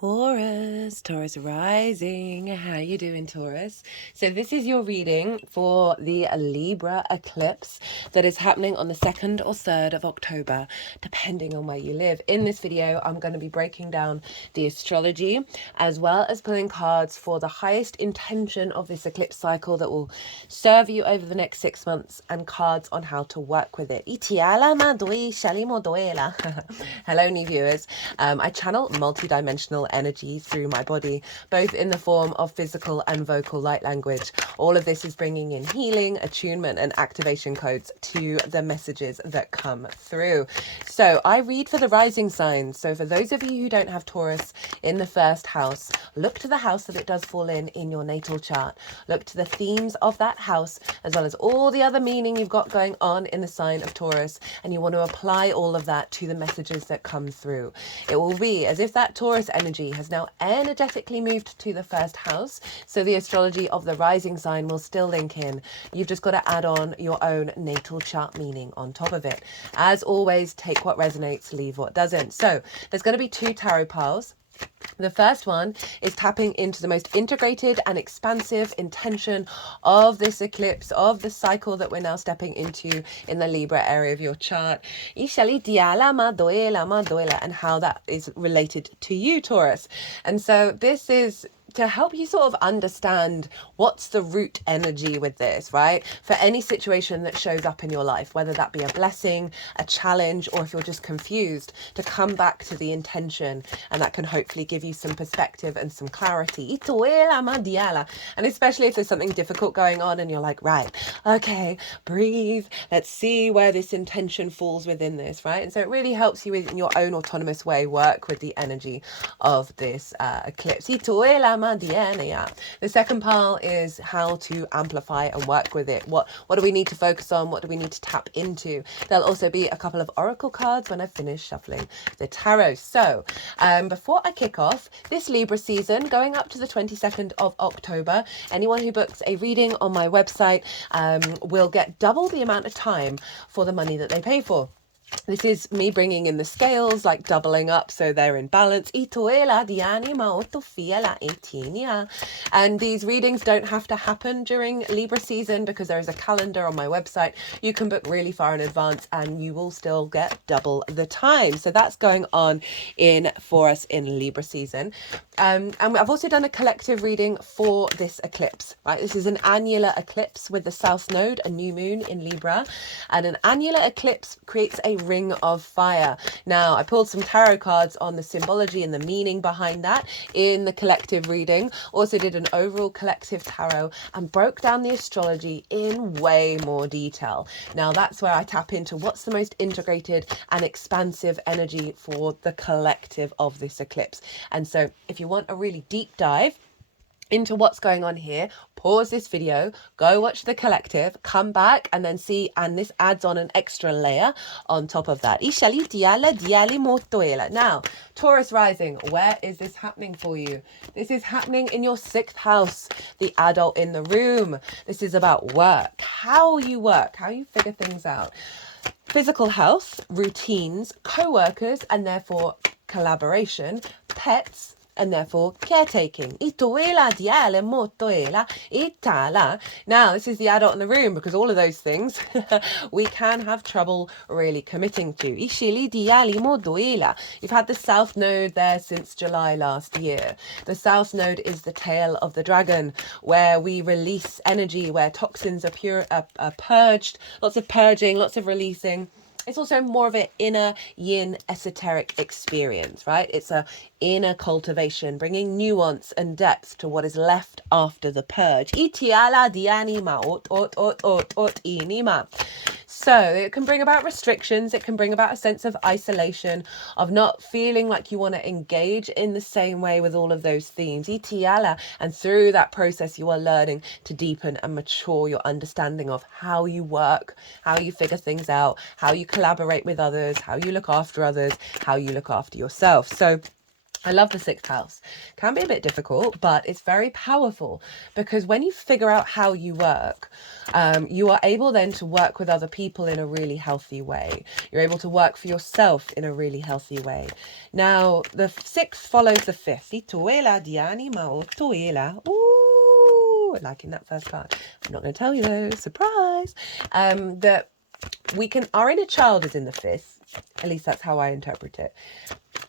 Taurus rising. How you doing, Taurus? So this is your reading for the Libra eclipse that is happening on the 2nd or 3rd of October, depending on where you live. In this video, I'm going to be breaking down the astrology as well as pulling cards for the highest intention of this eclipse cycle that will serve you over the next 6 months and cards on how to work with it. Hello, new viewers. I channel multi-dimensional energy through my body, both in the form of physical and vocal light language. All of this is bringing in healing, attunement, and activation codes to the messages that come through. So I read for the rising signs. So for those of you who don't have Taurus in the first house, look to the house that it does fall in your natal chart. Look to the themes of that house, as well as all the other meaning you've got going on in the sign of Taurus, and you want to apply all of that to the messages that come through. It will be as if that Taurus energy has now energetically moved to the first house, so the astrology of the rising sign will still link in. You've just got to add on your own natal chart meaning on top of it. As always, take what resonates, leave what doesn't. So there's going to be 2 tarot piles. The first one is tapping into the most integrated and expansive intention of this eclipse, of the cycle that we're now stepping into in the Libra area of your chart. And how that is related to you, Taurus. And so this is to help you sort of understand what's the root energy with this, right? For any situation that shows up in your life, whether that be a blessing, a challenge, or if you're just confused, to come back to the intention, and that can hopefully give you some perspective and some clarity. And especially if there's something difficult going on and you're like, right, okay, breathe, let's see where this intention falls within this, right? And so it really helps you in your own autonomous way work with the energy of this eclipse. The second pile is how to amplify and work with it. What do we need to focus on? What do we need to tap into? There'll also be a couple of oracle cards when I finish shuffling the tarot. So before I kick off, this Libra season going up to the 22nd of October, anyone who books a reading on my website will get double the amount of time for the money that they pay for. This is me bringing in the scales, like doubling up so they're in balance. And these readings don't have to happen during Libra season because there is a calendar on my website. You can book really far in advance and you will still get double the time. So that's going on for us in Libra season. And I've also done a collective reading for this eclipse, right? This is an annular eclipse with the South Node, a new moon in Libra. And an annular eclipse creates a ring of fire. Now, I pulled some tarot cards on the symbology and the meaning behind that in the collective reading. Also did an overall collective tarot and broke down the astrology in way more detail. Now, that's where I tap into what's the most integrated and expansive energy for the collective of this eclipse. And so if you want a really deep dive into what's going on here, pause this video, go watch the collective, come back and then see, and this adds on an extra layer on top of that. Now, Taurus rising, where is this happening for you? This is happening in your 6th house, the adult in the room. This is about work, how you work, how you figure things out. Physical health, routines, co-workers, and therefore collaboration, pets, and therefore caretaking. Now, this is the adult in the room because all of those things we can have trouble really committing to. You've had the South Node there since July last year. The South Node is the tail of the dragon, where we release energy, where toxins are purged, lots of purging, lots of releasing. It's also more of an inner yin esoteric experience, right? It's a inner cultivation, bringing nuance and depth to what is left after the purge. So it can bring about restrictions. It can bring about a sense of isolation, of not feeling like you want to engage in the same way with all of those themes. And through that process, you are learning to deepen and mature your understanding of how you work, how you figure things out, how you collaborate with others, how you look after others, how you look after yourself. So I love the sixth house. Can be a bit difficult, but it's very powerful because when you figure out how you work, you are able then to work with other people in a really healthy way. You're able to work for yourself in a really healthy way. Now, the sixth follows the fifth. Ooh, liking that first card. I'm not going to tell you though. Surprise. That our inner child is in the fifth. At least that's how I interpret it.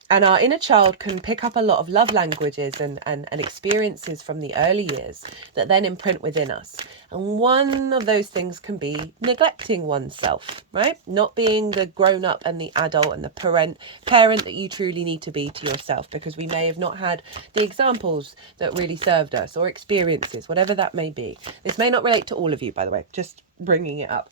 And our inner child can pick up a lot of love languages and experiences from the early years that then imprint within us. And one of those things can be neglecting oneself, right? Not being the grown up and the adult and the parent that you truly need to be to yourself, because we may have not had the examples that really served us, or experiences, whatever that may be. This may not relate to all of you, by the way, just bringing it up.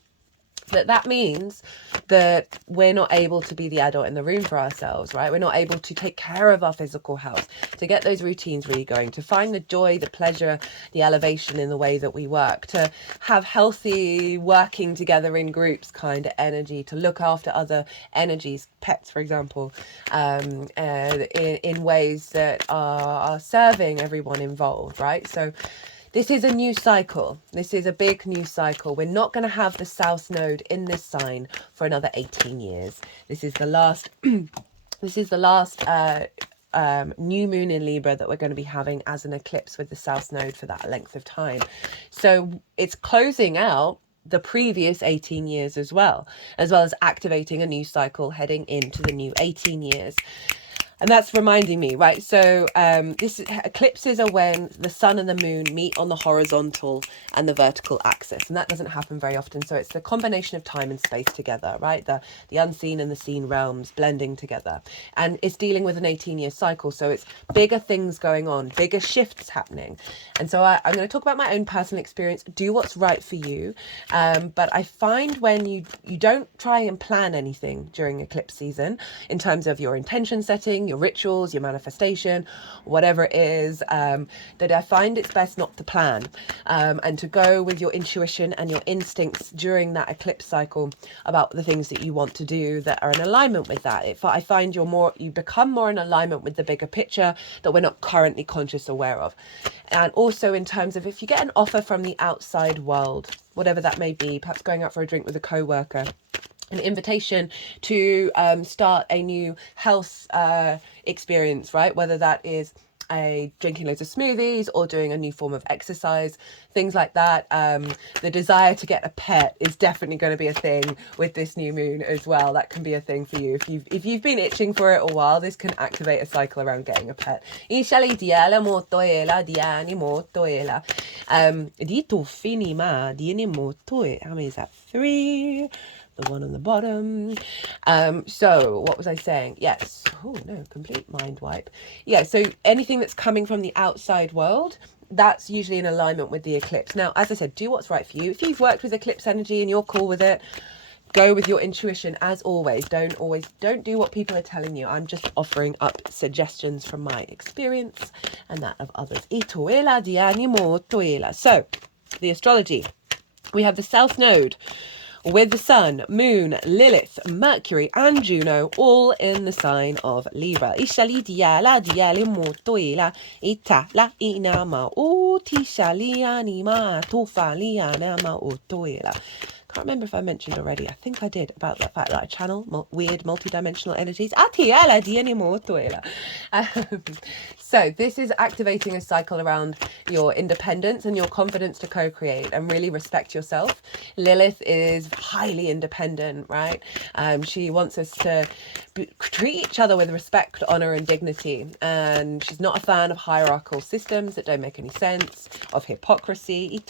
That means that we're not able to be the adult in the room for ourselves, right? We're not able to take care of our physical health, to get those routines really going, to find the joy, the pleasure, the elevation in the way that we work, to have healthy working together in groups kind of energy, to look after other energies, pets, for example, in ways that are serving everyone involved, right? So this is a new cycle. This is a big new cycle. We're not going to have the South Node in this sign for another 18 years. This is the last. This is the last new moon in Libra that we're going to be having as an eclipse with the South Node for that length of time. So it's closing out the previous 18 years as well as activating a new cycle heading into the new 18 years. And that's reminding me, right? So eclipses are when the sun and the moon meet on the horizontal and the vertical axis. And that doesn't happen very often. So it's the combination of time and space together, right? The unseen and the seen realms blending together. And it's dealing with an 18-year cycle. So it's bigger things going on, bigger shifts happening. And so I'm going to talk about my own personal experience. Do what's right for you. But I find when you don't try and plan anything during eclipse season in terms of your intention setting, your rituals, your manifestation, whatever it is, that I find it's best not to plan and to go with your intuition and your instincts during that eclipse cycle about the things that you want to do that are in alignment with that. I find you become more in alignment with the bigger picture that we're not currently conscious aware of. And also in terms of if you get an offer from the outside world, whatever that may be, perhaps going out for a drink with a co-worker, an invitation to start a new health experience, right? Whether that is drinking loads of smoothies or doing a new form of exercise, things like that. The desire to get a pet is definitely going to be a thing with this new moon as well. That can be a thing for you. If you've been itching for it a while, this can activate a cycle around getting a pet. How many is that? 3. The one on the bottom. So what was I saying? Yes. Oh no, complete mind wipe. Yeah, so anything that's coming from the outside world, that's usually in alignment with the eclipse. Now, as I said, do what's right for you. If you've worked with eclipse energy and you're cool with it, go with your intuition as always. Don't do what people are telling you. I'm just offering up suggestions from my experience and that of others. So, the astrology. We have the South Node with the Sun, Moon, Lilith, Mercury and Juno all in the sign of Libra. Can't remember if I mentioned already. I think I did, about the fact that I channel weird multidimensional energies. So this is activating a cycle around your independence and your confidence to co-create and really respect yourself. Lilith is highly independent, right? She wants us to treat each other with respect, honor and dignity. And she's not a fan of hierarchical systems that don't make any sense, of hypocrisy.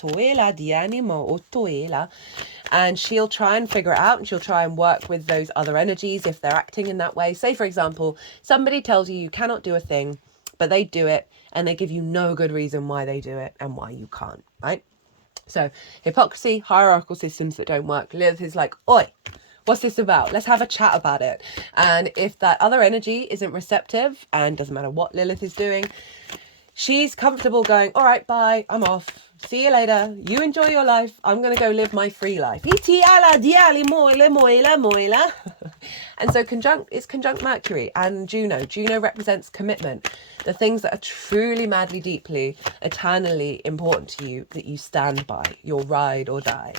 And she'll try and figure it out, and she'll try and work with those other energies if they're acting in that way. Say, for example, somebody tells you cannot do a thing, but they do it, and they give you no good reason why they do it and why you can't, right? So hypocrisy, hierarchical systems that don't work. Lilith is like, oi, what's this about? Let's have a chat about it. And if that other energy isn't receptive, and doesn't matter what Lilith is doing, she's comfortable going, all right, bye, I'm off. See you later. You enjoy your life. I'm going to go live my free life. And so it's conjunct Mercury and Juno. Juno represents commitment, the things that are truly, madly, deeply, eternally important to you that you stand by, your ride or die.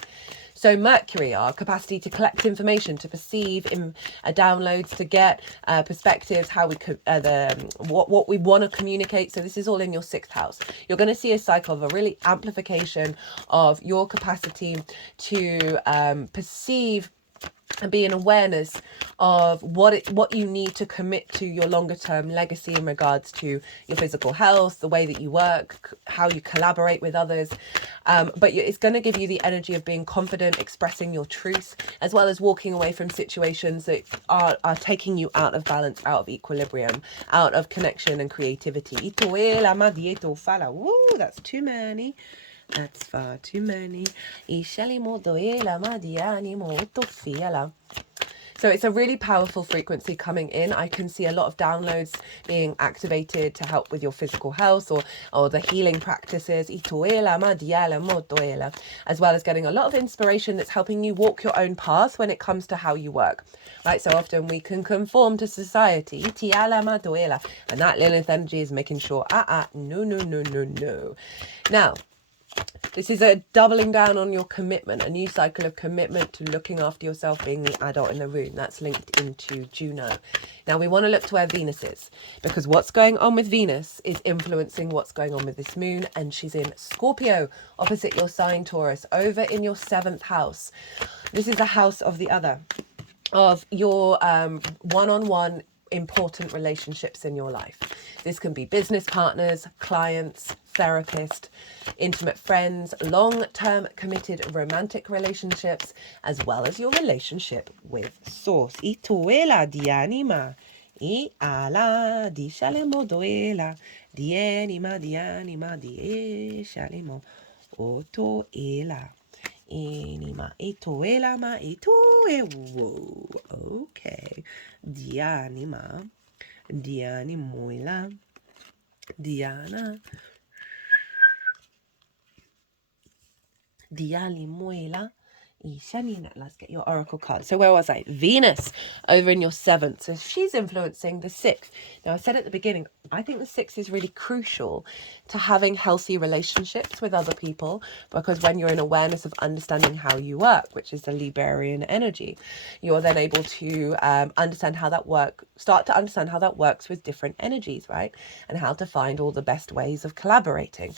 So Mercury, our capacity to collect information, to perceive downloads, to get perspectives, how we could what we want to communicate. So this is all in your 6th house. You're going to see a cycle of a really amplification of your capacity to perceive and be an awareness of what you need to commit to your longer term legacy in regards to your physical health, the way that you work, how you collaborate with others. But it's going to give you the energy of being confident, expressing your truth, as well as walking away from situations that are taking you out of balance, out of equilibrium, out of connection and creativity. Woo, that's too many. That's far too many. So it's a really powerful frequency coming in. I can see a lot of downloads being activated to help with your physical health or the healing practices, as well as getting a lot of inspiration that's helping you walk your own path when it comes to how you work. Right, so often we can conform to society, and that Lilith energy is making sure, no. Now, this is a doubling down on your commitment, a new cycle of commitment to looking after yourself, being the adult in the room. That's linked into Juno. Now we want to look to where Venus is, because what's going on with Venus is influencing what's going on with this moon, and she's in Scorpio, opposite your sign Taurus, over in your 7th house. This is the house of the other, of your one-on-one important relationships in your life. This can be business partners, clients, therapist, intimate friends, long-term committed romantic relationships, as well as your relationship with Source. Ituela dianima, I ala di shalemo doela, dianima di shalemo otoela. Enima etoela ma etoe. Okay. Dianima. Dianimoila. Diana. Dianimoila. Let's get your oracle card. So where was I? Venus over in your 7th. So she's influencing the 6th. Now I said at the beginning, I think the 6th is really crucial to having healthy relationships with other people, because when you're in awareness of understanding how you work, which is the Librarian energy, you're then able to understand how that works with different energies, right? And how to find all the best ways of collaborating.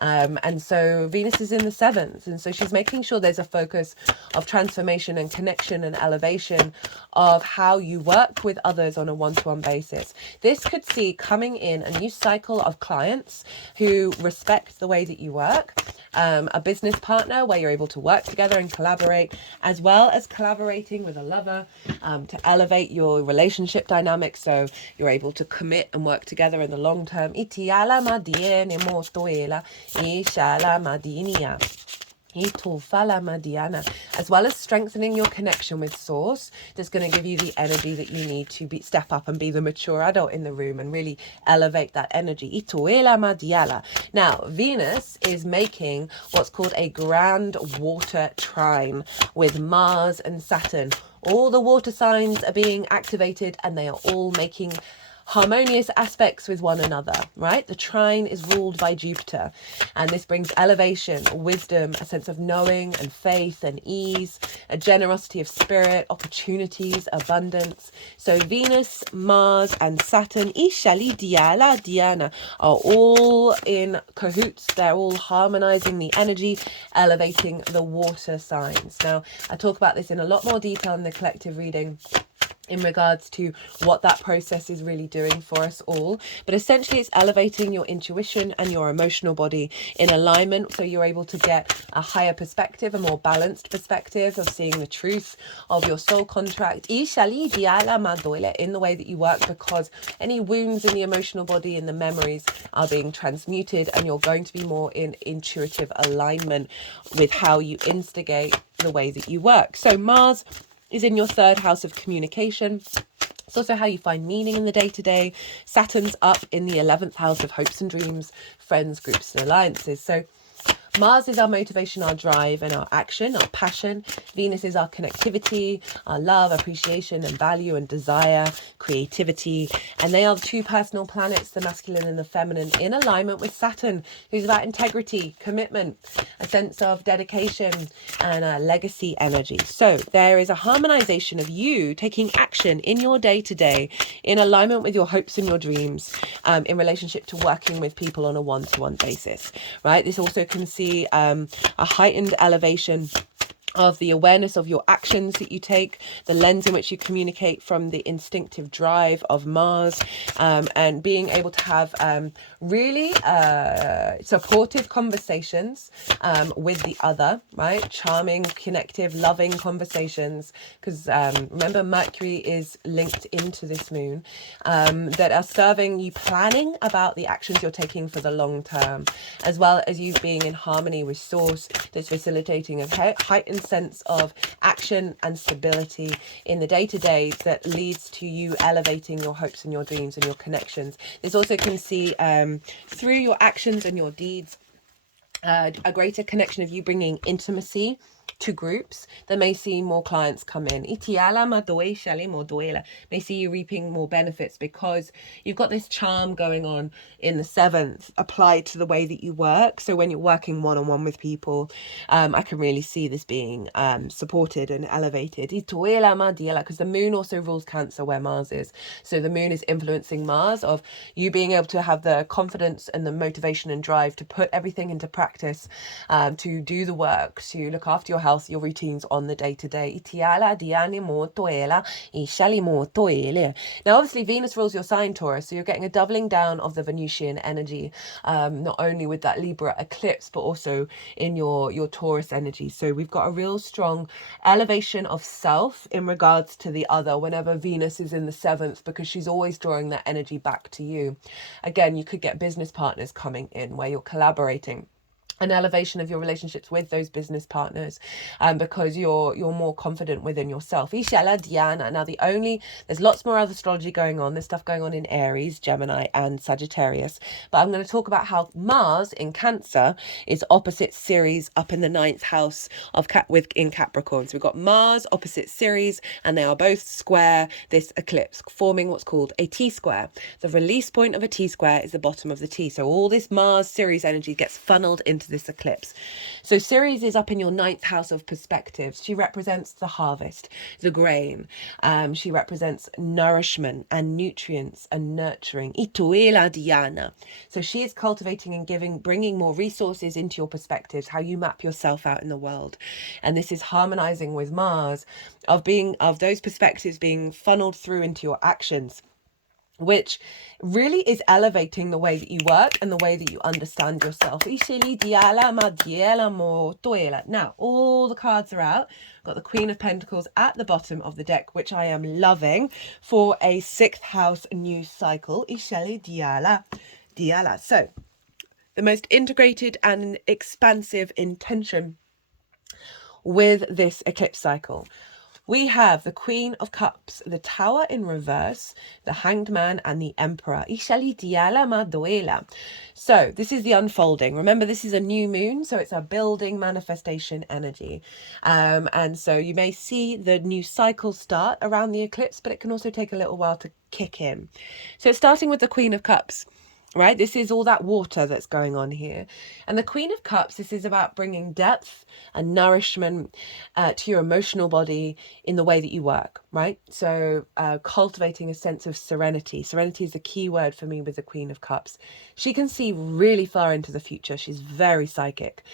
And so Venus is in the 7th, and so she's making sure there's a focus of transformation and connection and elevation of how you work with others on a one-to-one basis. This could see coming in a new cycle of clients who respect the way that you work, a business partner where you're able to work together and collaborate, as well as collaborating with a lover to elevate your relationship dynamics, so you're able to commit and work together in the long term. As well as strengthening your connection with Source. That's going to give you the energy that you need to step up and be the mature adult in the room and really elevate that energy. Now, Venus is making what's called a grand water trine with Mars and Saturn. All the water signs are being activated, and they are all making harmonious aspects with one another, right? The trine is ruled by Jupiter, and this brings elevation, wisdom, a sense of knowing and faith and ease, a generosity of spirit, opportunities, abundance. So Venus, Mars and Saturn, Ishali Diala Diana, are all in cahoots. They're all harmonizing the energy, elevating the water signs. Now, I talk about this in a lot more detail in the collective reading in regards to what that process is really doing for us all. But essentially it's elevating your intuition and your emotional body in alignment, so you're able to get a higher perspective, a more balanced perspective of seeing the truth of your soul contract in the way that you work, because any wounds in the emotional body and the memories are being transmuted, and you're going to be more in intuitive alignment with how you instigate the way that you work. So Mars is in your 3rd house of communication. It's also how you find meaning in the day-to-day. Saturn's up in the 11th house of hopes and dreams, friends, groups and alliances. So Mars is our motivation, our drive, and our action, our passion. Venus is our connectivity, our love, appreciation, and value, and desire, creativity. And they are the two personal planets, the masculine and the feminine, in alignment with Saturn, who's about integrity, commitment, a sense of dedication, and a legacy energy. So there is a harmonization of you taking action in your day-to-day, in alignment with your hopes and your dreams, in relationship to working with people on a one-to-one basis, right? This also can see a heightened elevation of the awareness of your actions that you take, the lens in which you communicate from the instinctive drive of Mars, and being able to have really supportive conversations with the other, right? Charming, connective, loving conversations, because remember, Mercury is linked into this moon, that are serving you planning about the actions you're taking for the long term, as well as you being in harmony with Source, that's facilitating a heightened sense of action and stability in the day-to-day that leads to you elevating your hopes and your dreams and your connections. This also can see through your actions and your deeds a greater connection of you bringing intimacy to groups that may see more clients come in. May see you reaping more benefits because you've got this charm going on in the 7th applied to the way that you work. So when you're working one-on-one with people, I can really see this being supported and elevated. Because the moon also rules Cancer, where Mars is. So the moon is influencing Mars, of you being able to have the confidence and the motivation and drive to put everything into practice, to do the work, to look after your health, your routines on the day-to-day. Now obviously Venus rules your sign, Taurus, so you're getting a doubling down of the Venusian energy, not only with that Libra eclipse but also in your Taurus energy. So we've got a real strong elevation of self in regards to the other whenever Venus is in the 7th, because she's always drawing that energy back to you. Again, you could get business partners coming in where you're collaborating, an elevation of your relationships with those business partners, because you're more confident within yourself. Now there's lots more other astrology going on. There's stuff going on in Aries, Gemini, and Sagittarius. But I'm going to talk about how Mars in Cancer is opposite Ceres up in the 9th house of in Capricorn. So we've got Mars opposite Ceres, and they are both square this eclipse, forming what's called a T-square. The release point of a T-square is the bottom of the T. So all this Mars Ceres energy gets funneled into this eclipse. So Ceres is up in your 9th house of perspectives. She represents the harvest, the grain. She represents nourishment and nutrients and nurturing. Ituela Diana. So she is cultivating and bringing more resources into your perspectives, how you map yourself out in the world. And this is harmonizing with Mars, of those perspectives being funneled through into your actions, which really is elevating the way that you work and the way that you understand yourself. Now, all the cards are out. Got the Queen of Pentacles at the bottom of the deck, which I am loving for a 6th house new cycle. So, the most integrated and expansive intention with this eclipse cycle. We have the Queen of Cups, the Tower in reverse, the Hanged Man, and the Emperor. So this is the unfolding. Remember, this is a new moon, so it's a building manifestation energy. And so you may see the new cycle start around the eclipse, but it can also take a little while to kick in. So starting with the Queen of Cups. Right, this is all that water that's going on here. And the Queen of Cups, this is about bringing depth and nourishment to your emotional body in the way that you work, right? So cultivating a sense of serenity. Serenity is a key word for me with the Queen of Cups. She can see really far into the future. She's very psychic,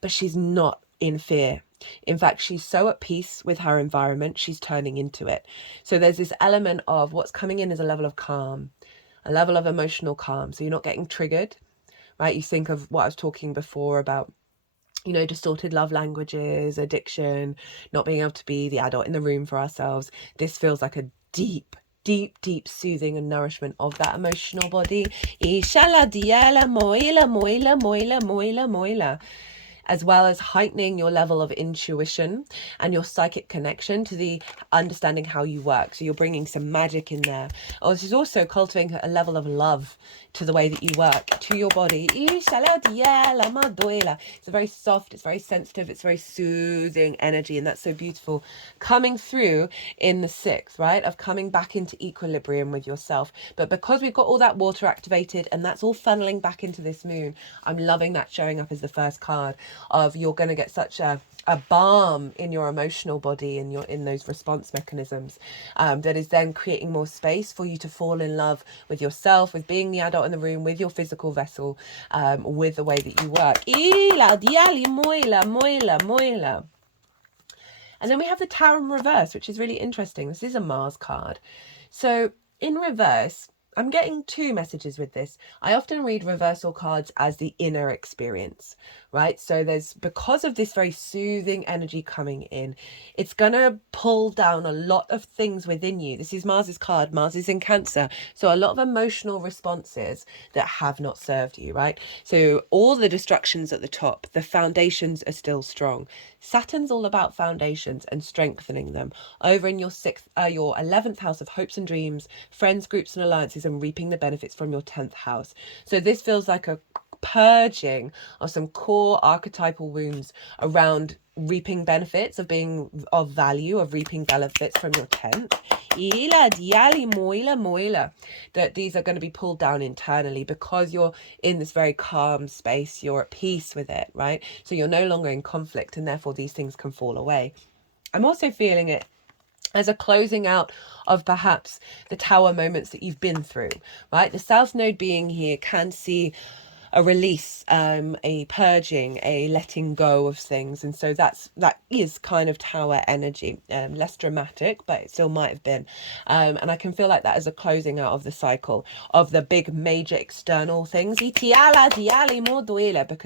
but she's not in fear. In fact, she's so at peace with her environment, she's turning into it. So there's this element of what's coming in as a level of calm, a level of emotional calm. So you're not getting triggered, right? You think of what I was talking before about, distorted love languages, addiction, not being able to be the adult in the room for ourselves. This feels like a deep soothing and nourishment of that emotional body. as well as heightening your level of intuition and your psychic connection to the understanding how you work. So you're bringing some magic in there. Oh, this is also cultivating a level of love to the way that you work, to your body. It's a very soft, it's very sensitive, it's very soothing energy, and that's so beautiful coming through in the 6th, right, of coming back into equilibrium with yourself. But because we've got all that water activated and that's all funneling back into this moon, I'm loving that showing up as the first card of you're going to get such a balm in your emotional body and in those response mechanisms, that is then creating more space for you to fall in love with yourself, with being the adult in the room, with your physical vessel, with the way that you work. And then we have the Tower in reverse, which is really interesting. This is a Mars card. So in reverse, I'm getting 2 messages with this. I often read reversal cards as the inner experience, right? So there's, because of this very soothing energy coming in, it's going to pull down a lot of things within you. This is Mars's card. Mars is in Cancer. So a lot of emotional responses that have not served you, right? So all the destructions at the top, the foundations are still strong. Saturn's all about foundations and strengthening them. Over in your 11th house of hopes and dreams, friends, groups and alliances, and reaping the benefits from your 10th house. So this feels like a purging of some core archetypal wounds around reaping benefits, of being of value, of reaping benefits from your 10th. That these are going to be pulled down internally because you're in this very calm space, you're at peace with it, right? So you're no longer in conflict, and therefore these things can fall away. I'm also feeling it as a closing out of perhaps the tower moments that you've been through, right? The South Node being here can see a release, a purging, a letting go of things. And so that is kind of tower energy, less dramatic, but it still might have been. And I can feel like that as a closing out of the cycle of the big major external things, because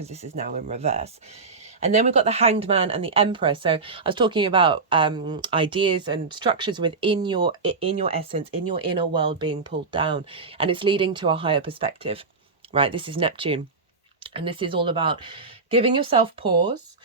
this is now in reverse. And then we've got the Hanged Man and the Emperor. So I was talking about ideas and structures within your essence, in your inner world being pulled down, and it's leading to a higher perspective, right? This is Neptune, and this is all about giving yourself pause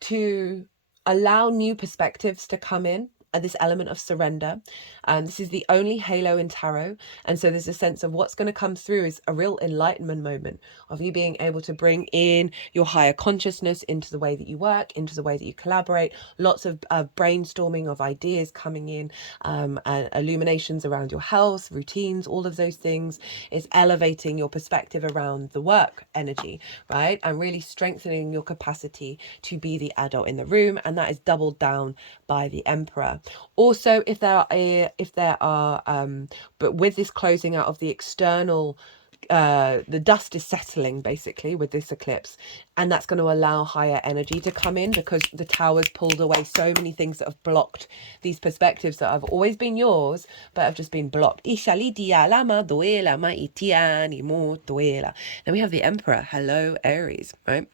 to allow new perspectives to come in, and this element of surrender. This is the only halo in tarot, and so there's a sense of what's going to come through is a real enlightenment moment of you being able to bring in your higher consciousness into the way that you work, into the way that you collaborate, lots of brainstorming of ideas coming in, and illuminations around your health, routines, all of those things. Is elevating your perspective around the work energy, right? And really strengthening your capacity to be the adult in the room, and that is doubled down by the Emperor. Also, if there are but with this closing out of the external, the dust is settling basically with this eclipse, and that's going to allow higher energy to come in because the tower's pulled away so many things that have blocked these perspectives that have always been yours but have just been blocked. Then we have the Emperor. Hello, Aries, right?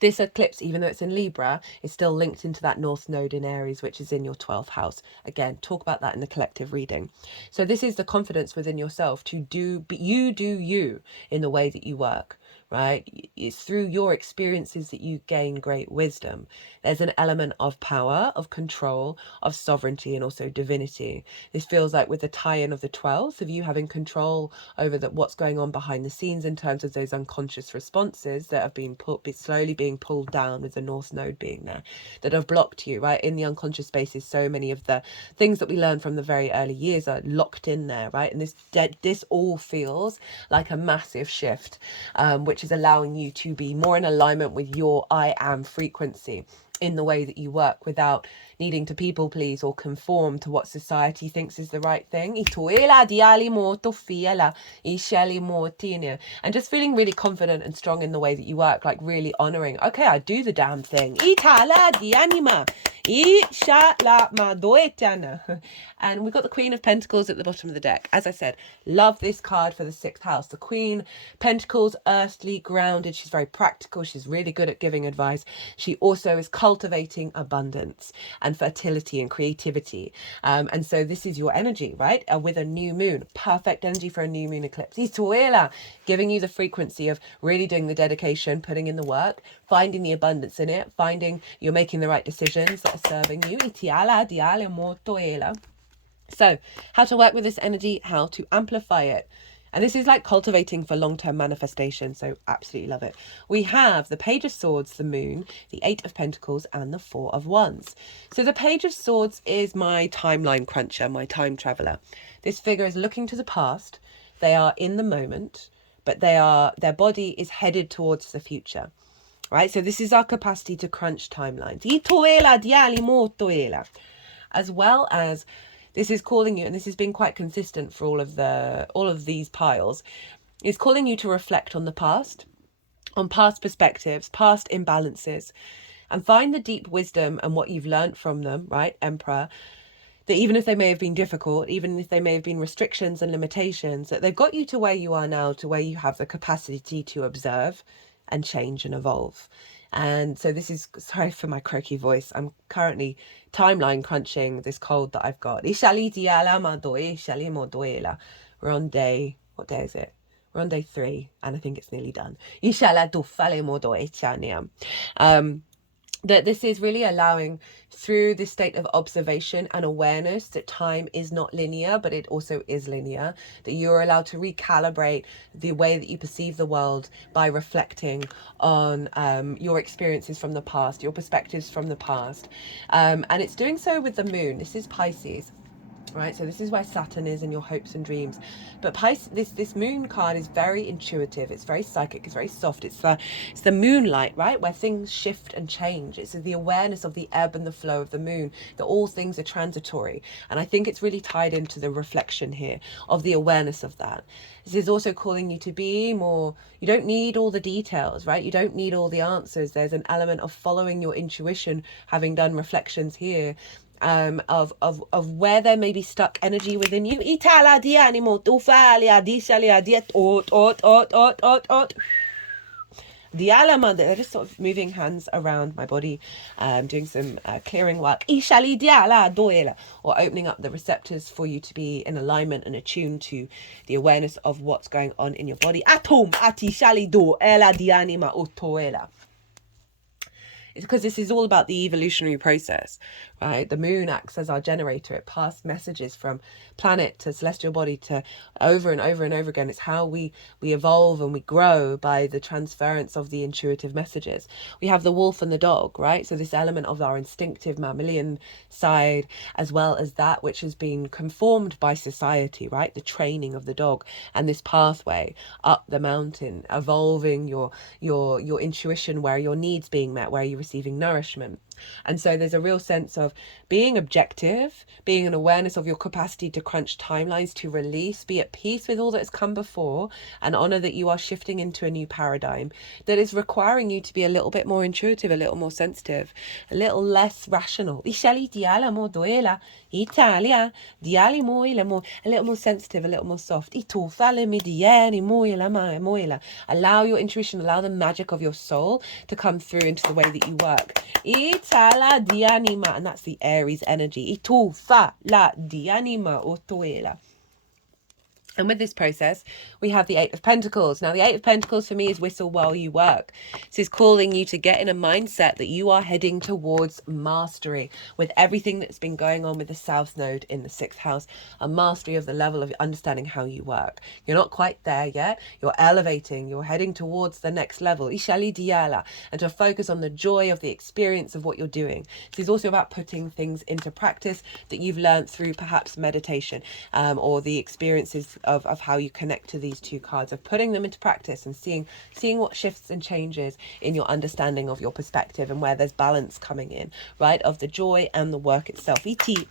This eclipse, even though it's in Libra, is still linked into that North Node in Aries, which is in your 12th house. Again, talk about that in the collective reading. So this is the confidence within yourself to do you in the way that you work, right? It's through your experiences that you gain great wisdom. There's an element of power, of control, of sovereignty, and also divinity. This feels like with the tie-in of the 12th, of you having control over what's going on behind the scenes in terms of those unconscious responses that have been slowly being pulled down with the North Node being there, that have blocked you, right? In the unconscious spaces, so many of the things that we learn from the very early years are locked in there, right? And this all feels like a massive shift, which is allowing you to be more in alignment with your I am frequency in the way that you work without needing to people please or conform to what society thinks is the right thing. And just feeling really confident and strong in the way that you work, like really honoring, okay, I do the damn thing. And we've got the Queen of Pentacles at the bottom of the deck. As I said, love this card for the 6th house. The Queen, Pentacles, earthly, grounded. She's very practical. She's really good at giving advice. She also is cultivating abundance. And and fertility and creativity. And so this is your energy, right? With a new moon, perfect energy for a new moon eclipse. Ituela, giving you the frequency of really doing the dedication, putting in the work, finding the abundance in it, finding you're making the right decisions that are serving you. Itiala diale motoela. So how to work with this energy, how to amplify it. And this is like cultivating for long-term manifestation. So absolutely love it. We have the Page of Swords, the Moon, the Eight of Pentacles, and the Four of Wands. So the Page of Swords is my timeline cruncher, my time traveler. This figure is looking to the past. They are in the moment, but their body is headed towards the future. Right? So this is our capacity to crunch timelines. As well as this is calling you, and this has been quite consistent for all of these piles, is calling you to reflect on the past, on past perspectives, past imbalances, and find the deep wisdom and what you've learned from them, right, Emperor, that even if they may have been difficult, even if they may have been restrictions and limitations, that they've got you to where you are now, to where you have the capacity to observe and change and evolve. And so this is, sorry for my croaky voice, I'm currently timeline crunching this cold that I've got. We're on day, what day is it? We're on day 3, and I think it's nearly done. That this is really allowing, through this state of observation and awareness, that time is not linear, but it also is linear, that you're allowed to recalibrate the way that you perceive the world by reflecting on your experiences from the past, your perspectives from the past. And it's doing so with the moon. This is Pisces. Right, so this is where Saturn is in your hopes and dreams. But this moon card is very intuitive. It's very psychic. It's very soft. It's the moonlight, right, where things shift and change. It's the awareness of the ebb and the flow of the moon, that all things are transitory. And I think it's really tied into the reflection here of the awareness of that. This is also calling you to be more, you don't need all the details, right? You don't need all the answers. There's an element of following your intuition, having done reflections here, of where there may be stuck energy within you. They're just sort of moving hands around my body, doing some clearing work, or opening up the receptors for you to be in alignment and attuned to the awareness of what's going on in your body. It's because this is all about the evolutionary process, right? The moon acts as our generator. It passes messages from planet to celestial body to over and over and over again. It's how we evolve and we grow, by the transference of the intuitive messages. We have the wolf and the dog, right? So this element of our instinctive mammalian side, as well as that which has been conformed by society, right? The training of the dog, and this pathway up the mountain, evolving your intuition, where your needs being met, where you're receiving nourishment. And so there's a real sense of being objective, being an awareness of your capacity to crunch timelines, to release, be at peace with all that has come before, and honor that you are shifting into a new paradigm that is requiring you to be a little bit more intuitive, a little more sensitive, a little less rational. A little more sensitive, a little more soft. Allow your intuition, allow the magic of your soul to come through into the way that you work. And that's the Aries energy. And with this process, we have the Eight of Pentacles. Now, the Eight of Pentacles for me is whistle while you work. This is calling you to get in a mindset that you are heading towards mastery with everything that's been going on with the South Node in the 6th house, a mastery of the level of understanding how you work. You're not quite there yet. You're elevating. You're heading towards the next level. And to focus on the joy of the experience of what you're doing. This is also about putting things into practice that you've learned through perhaps meditation, or the experiences of how you connect to these two cards, of putting them into practice and seeing what shifts and changes in your understanding of your perspective, and where there's balance coming in, right, of the joy and the work itself. We then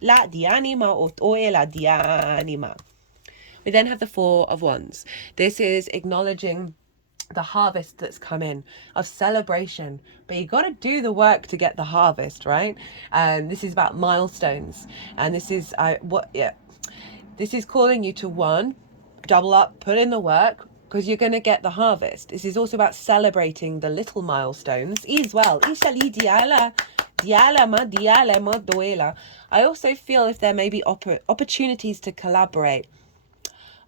have the Four of Wands. This is acknowledging the harvest that's come in, of celebration, but you got to do the work to get the harvest, right? And this is about milestones, and this is this is calling you to, one, double up, put in the work, because you're going to get the harvest. This is also about celebrating the little milestones as well. I also feel if there may be opportunities to collaborate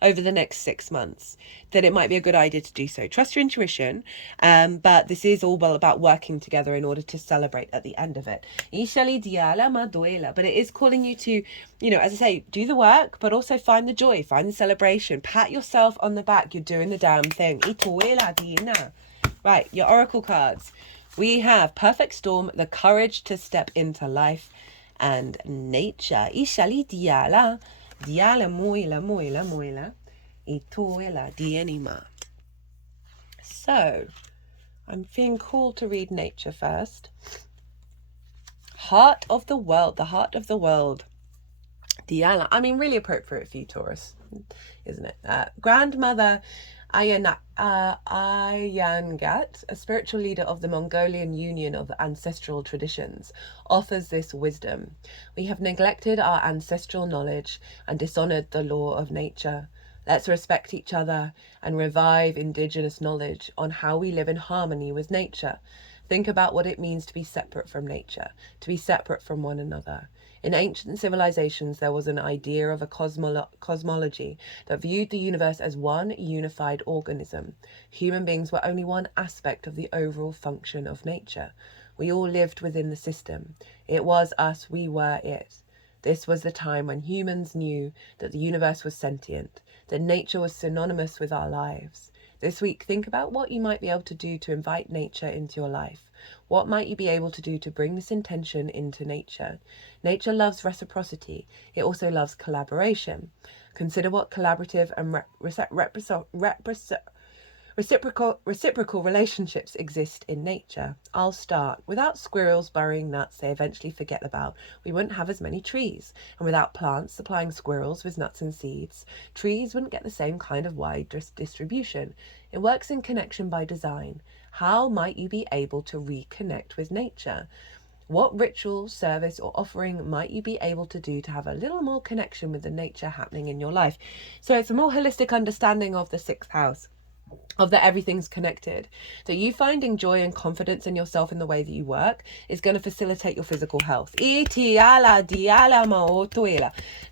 over the next 6 months, that it might be a good idea to do so. Trust your intuition, but this is all about working together in order to celebrate at the end of it. But it is calling you to, as I say, do the work, but also find the joy, find the celebration, pat yourself on the back. You're doing the damn thing. Right, your oracle cards. We have Perfect Storm, the courage to step into life, and nature. Diala moila ituela dienima. So I'm feeling called to read nature first. Heart of the world, the heart of the world. Diala, I mean, really appropriate for you, Taurus, isn't it? Grandmother Ayangat, a spiritual leader of the Mongolian Union of Ancestral Traditions, offers this wisdom. We have neglected our ancestral knowledge and dishonored the law of nature. Let's respect each other and revive indigenous knowledge on how we live in harmony with nature. Think about what it means to be separate from nature, to be separate from one another. In ancient civilizations, there was an idea of a cosmology that viewed the universe as one unified organism. Human beings were only one aspect of the overall function of nature. We all lived within the system. It was us, we were it. This was the time when humans knew that the universe was sentient, that nature was synonymous with our lives. This week, think about what you might be able to do to invite nature into your life. What might you be able to do to bring this intention into nature? Nature loves reciprocity. It also loves collaboration. Consider what collaborative and reciprocal relationships exist in nature. I'll start. Without squirrels burying nuts they eventually forget about, we wouldn't have as many trees. And without plants supplying squirrels with nuts and seeds, trees wouldn't get the same kind of wide distribution. It works in connection by design. How might you be able to reconnect with nature? What ritual, service, or offering might you be able to do to have a little more connection with the nature happening in your life? So it's a more holistic understanding of the 6th house, of that everything's connected, that you finding joy and confidence in yourself in the way that you work is going to facilitate your physical health. That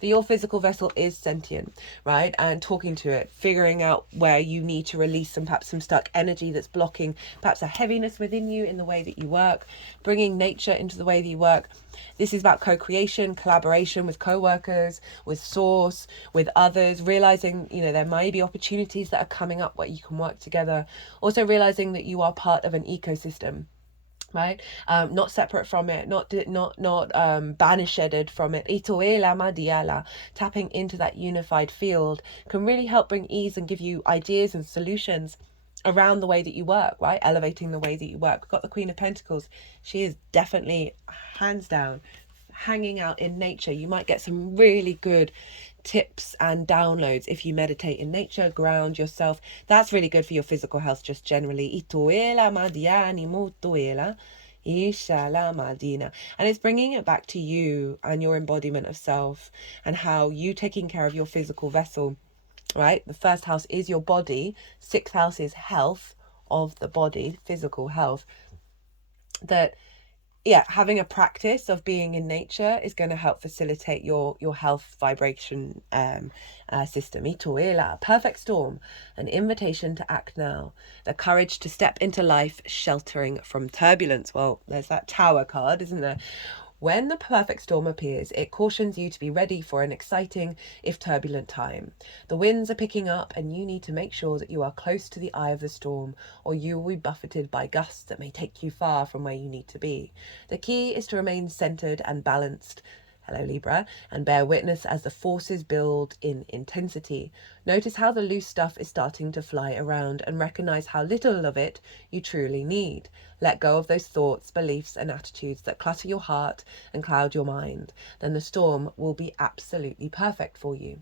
your physical vessel is sentient, right? And talking to it, figuring out where you need to release perhaps some stuck energy that's blocking perhaps a heaviness within you in the way that you work, bringing nature into the way that you work. This is about co-creation, collaboration with co-workers, with source, with others, realizing, there may be opportunities that are coming up where you can work together. Also realizing that you are part of an ecosystem, right? Not separate from it, not banished from it. Itoela madiala, tapping into that unified field can really help bring ease and give you ideas and solutions around the way that you work, right? Elevating the way that you work. We've got the Queen of Pentacles. She is definitely, hands down, hanging out in nature. You might get some really good tips and downloads if you meditate in nature, ground yourself. That's really good for your physical health just generally. Ituela madiani mutuela. Ishala Madina. And it's bringing it back to you and your embodiment of self and how you taking care of your physical vessel, right? The 1st house is your body. 6th house is health of the body, physical health. That, having a practice of being in nature is going to help facilitate your health vibration system. Ituela, perfect storm, an invitation to act now, the courage to step into life, sheltering from turbulence. Well, there's that Tower card, isn't there? When the perfect storm appears, it cautions you to be ready for an exciting, if turbulent time. The winds are picking up and you need to make sure that you are close to the eye of the storm, or you will be buffeted by gusts that may take you far from where you need to be. The key is to remain centered and balanced. Hello Libra, and bear witness as the forces build in intensity. Notice how the loose stuff is starting to fly around and recognize how little of it you truly need. Let go of those thoughts, beliefs and attitudes that clutter your heart and cloud your mind. Then the storm will be absolutely perfect for you.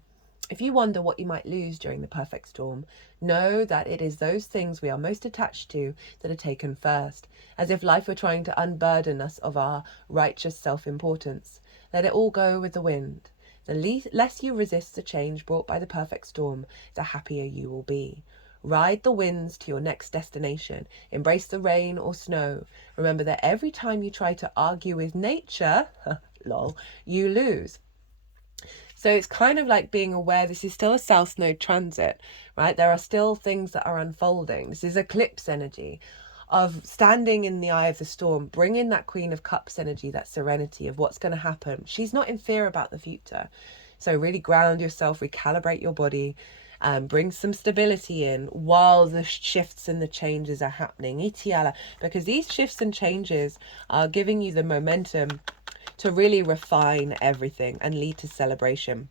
If you wonder what you might lose during the perfect storm, know that it is those things we are most attached to that are taken first, as if life were trying to unburden us of our righteous self-importance. Let it all go with the wind. The less you resist the change brought by the perfect storm, the happier you will be. Ride the winds to your next destination. Embrace the rain or snow. Remember that every time you try to argue with nature, lol, you lose. So it's kind of like being aware this is still a South Node transit, right? There are still things that are unfolding. This is eclipse energy of standing in the eye of the storm, bringing that Queen of Cups energy, that serenity of what's going to happen. She's not in fear about the future. So really ground yourself, recalibrate your body, bring some stability in while the shifts and the changes are happening. Itiala, because these shifts and changes are giving you the momentum to really refine everything and lead to celebration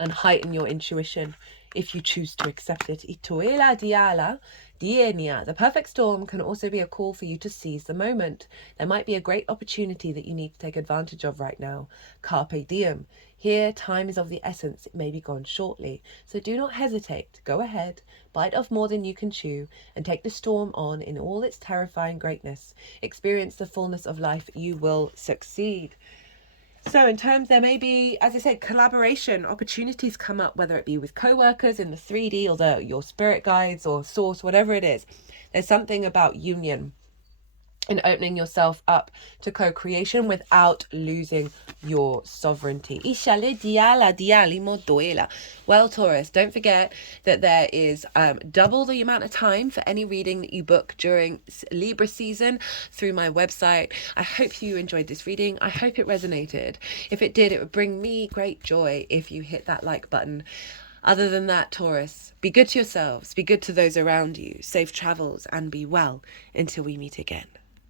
and heighten your intuition if you choose to accept it. Itoela diala dienia. The perfect storm can also be a call for you to seize the moment. There might be a great opportunity that you need to take advantage of right now. Carpe diem. Here, time is of the essence. It may be gone shortly. So do not hesitate. Go ahead, bite off more than you can chew, and take the storm on in all its terrifying greatness. Experience the fullness of life. You will succeed. So in terms, there may be, as I said, collaboration opportunities come up, whether it be with co-workers in the 3D or your spirit guides or source, whatever it is. There's something about union and opening yourself up to co-creation without losing your sovereignty. Well, Taurus, don't forget that there is double the amount of time for any reading that you book during Libra season through my website. I hope you enjoyed this reading. I hope it resonated. If it did, it would bring me great joy if you hit that like button. Other than that, Taurus, be good to yourselves, be good to those around you, safe travels, and be well until we meet again.